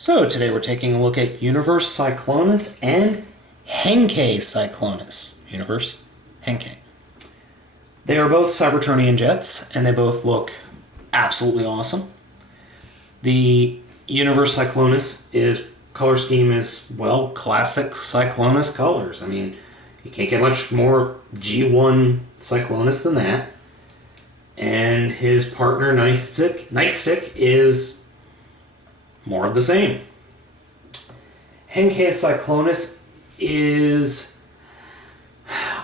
So today we're taking a look at Universe Cyclonus and Henkei Cyclonus. Universe Henkei. They are both Cybertronian jets, and they both look absolutely awesome. The Universe Cyclonus color scheme is, well, classic Cyclonus colors. I mean, you can't get much more G1 Cyclonus than that. And his partner, Nightstick, is more of the same. Henkei Cyclonus is...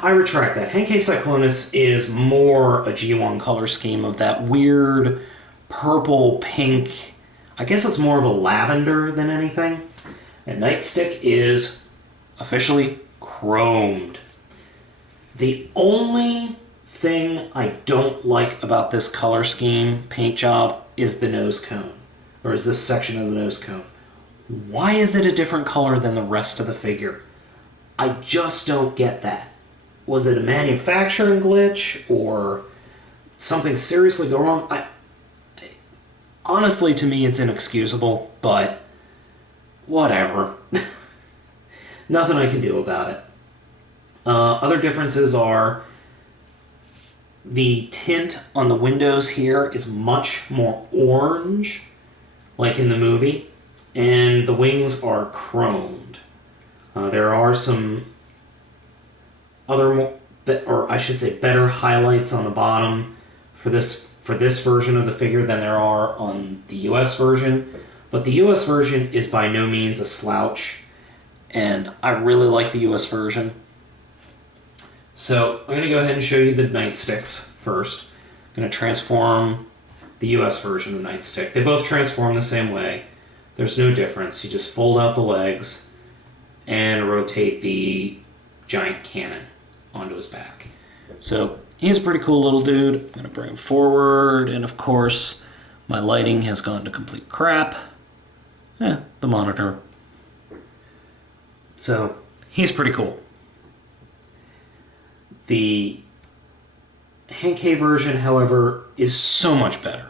I retract that. Henkei Cyclonus is more a G1 color scheme of that weird purple, pink... I guess it's more of a lavender than anything. And Nightstick is officially chromed. The only thing I don't like about this color scheme, paint job, is the nose cone. Or is this section of the nose cone. Why is it a different color than the rest of the figure? I just don't get that. Was it a manufacturing glitch or something seriously go wrong? Honestly, to me, it's inexcusable, but whatever. Nothing I can do about it. Other differences are the tint on the windows here is much more orange, like in the movie, and the wings are chromed. There are some other, better highlights on the bottom for this version of the figure than there are on the US version. But the US version is by no means a slouch, and I really like the US version. So I'm going to go ahead and show you the Nightsticks first. I'm going to transform the US version of Nightstick. They both transform the same way. There's no difference. You just fold out the legs and rotate the giant cannon onto his back. So he's a pretty cool little dude. I'm going to bring him forward, and of course my lighting has gone to complete crap. The monitor. So he's pretty cool. The Henkei version, however, is so much better.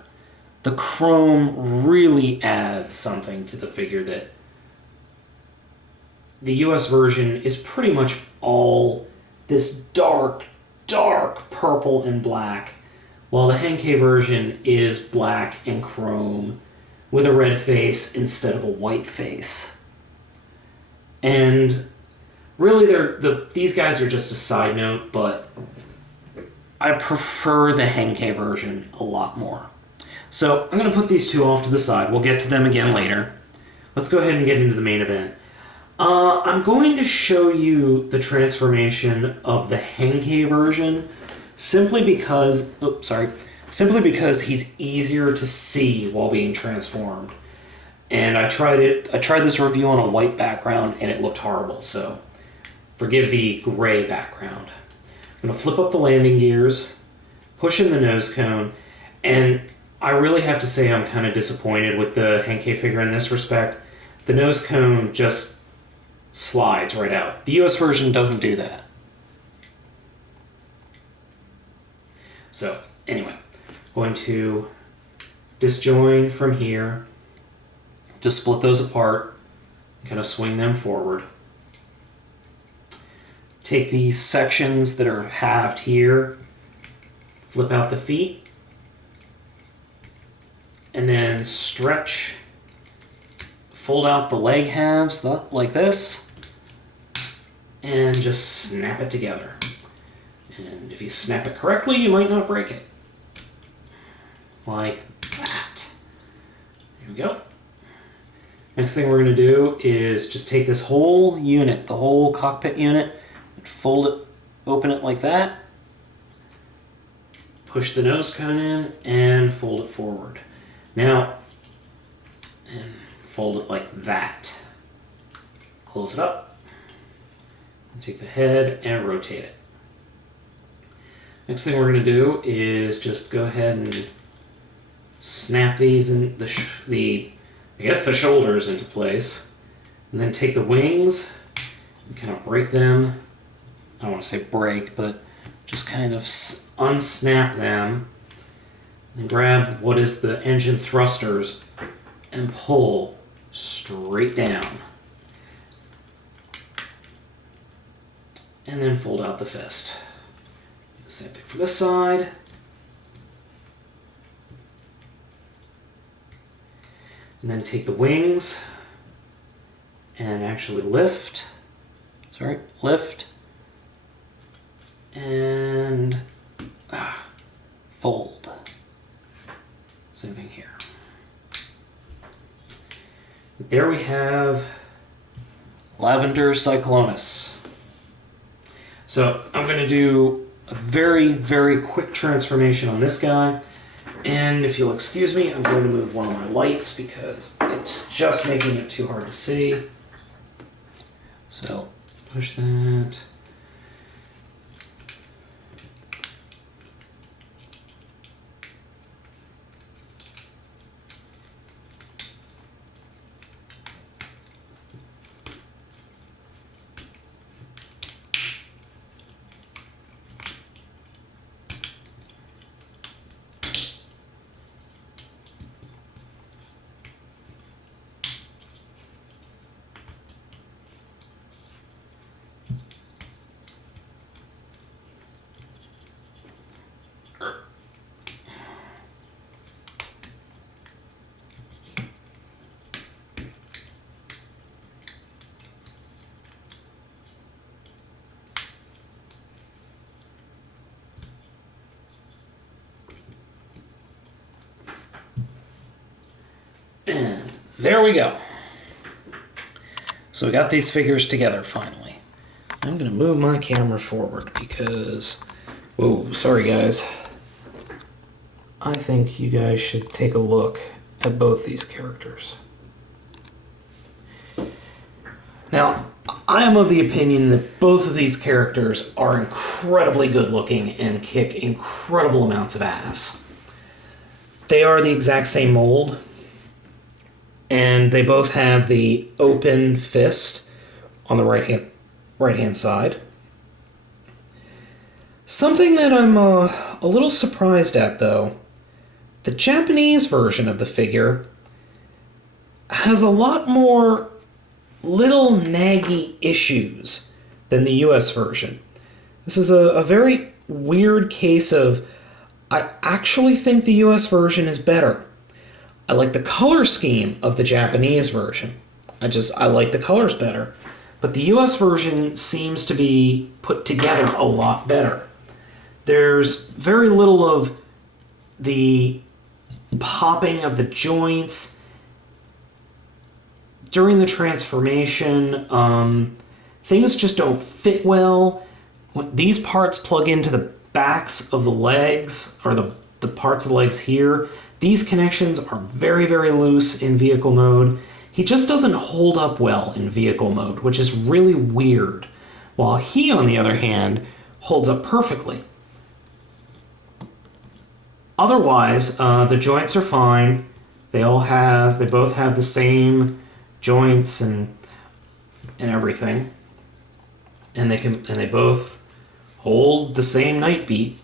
The chrome really adds something to the figure that the US version is pretty much all this dark purple and black, while the Henkei version is black and chrome with a red face instead of a white face. And really, these guys are just a side note, but I prefer the Henkei version a lot more. So I'm going to put these two off to the side. We'll get to them again later. Let's go ahead and get into the main event. I'm going to show you the transformation of the Henkei version simply because he's easier to see while being transformed. And I tried this review on a white background and it looked horrible, so forgive the gray background. I'm going to flip up the landing gears, push in the nose cone, and I really have to say I'm kind of disappointed with the Henkei figure in this respect. The nose cone just slides right out. The US version doesn't do that. So, anyway, going to disjoin from here, just split those apart, kind of swing them forward. Take these sections that are halved here, flip out the feet, and then stretch, fold out the leg halves like this, and just snap it together. And if you snap it correctly, you might not break it. Like that. There we go. Next thing we're going to do is just take this whole unit, the whole cockpit unit, fold it, open it like that, push the nose cone in, and fold it forward. Now, and fold it like that. Close it up, and take the head and rotate it. Next thing we're going to do is just go ahead and snap these in the shoulders into place, and then take the wings and kind of break them. I don't want to say break, but just kind of unsnap them and grab what is the engine thrusters and pull straight down. And then fold out the fist. Do the same thing for this side. And then take the wings and actually lift. Sorry, lift. And fold. Same thing here. There we have Lavender Cyclonus. So I'm going to do a very, very quick transformation on this guy. And if you'll excuse me, I'm going to move one of my lights because it's just making it too hard to see. So push that. And there we go. So we got these figures together finally. I'm going to move my camera forward because, whoa, sorry guys. I think you guys should take a look at both these characters. Now, I am of the opinion that both of these characters are incredibly good looking and kick incredible amounts of ass. They are the exact same mold. And they both have the open fist on the right hand side. Something that I'm a little surprised at, though, the Japanese version of the figure has a lot more little naggy issues than the US version. This is a very weird case of, I actually think the US version is better. I like the color scheme of the Japanese version. I like the colors better. But the US version seems to be put together a lot better. There's very little of the popping of the joints during the transformation. Things just don't fit well. When these parts plug into the backs of the legs, or the parts of the legs here, these connections are very, very loose in vehicle mode. He just doesn't hold up well in vehicle mode, which is really weird. While he, on the other hand, holds up perfectly. Otherwise, the joints are fine. They both have the same joints and everything. And they both hold the same night beat.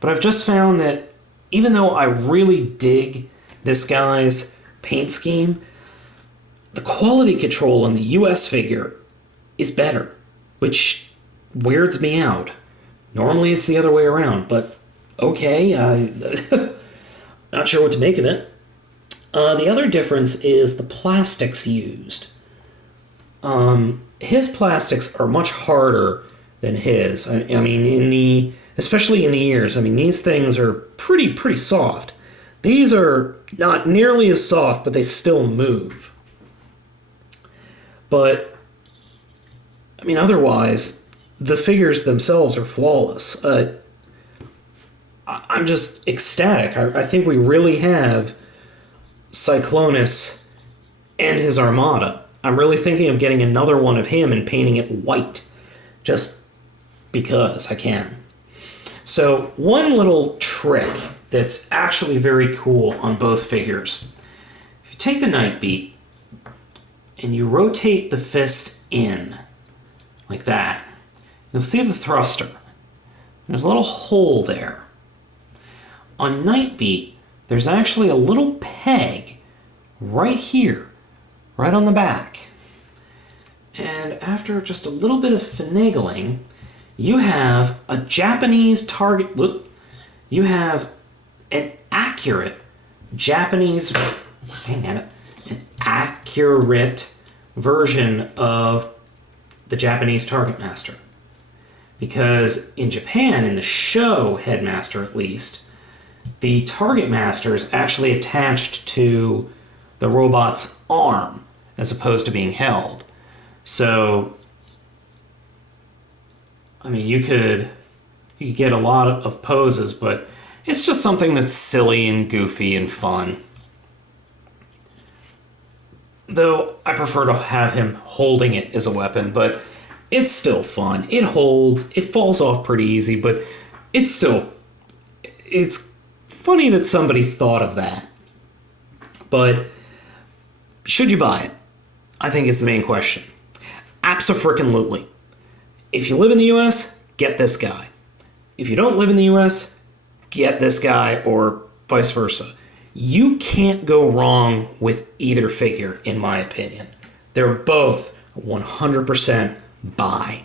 But I've just found that even though I really dig this guy's paint scheme, the quality control on the US figure is better, which weirds me out. Normally it's the other way around, but okay, not sure what to make of it. The other difference is the plastics used. His plastics are much harder than his. I mean, especially in the ears. I mean, these things are pretty soft. These are not nearly as soft, but they still move. But, I mean, otherwise, the figures themselves are flawless. I'm just ecstatic. I think we really have Cyclonus and his armada. I'm really thinking of getting another one of him and painting it white, just because I can. So one little trick that's actually very cool on both figures. If you take the night beat and you rotate the fist in, like that, you'll see the thruster. There's a little hole there. On night beat, there's actually a little peg right here, right on the back. And after just a little bit of finagling, you have a Japanese target. Look, you have an accurate Japanese. Hang on, an accurate version of the Japanese Target Master. Because in Japan, in the show Headmaster at least, the Target Master is actually attached to the robot's arm as opposed to being held. So, I mean, you could get a lot of poses, but it's just something that's silly and goofy and fun. Though I prefer to have him holding it as a weapon, but it's still fun. It holds, it falls off pretty easy, but it's funny that somebody thought of that. But should you buy it? I think it's the main question. Abso-frickin-lutely. If you live in the US, get this guy. If you don't live in the US, get this guy, or vice versa. You can't go wrong with either figure, in my opinion. They're both 100% buy.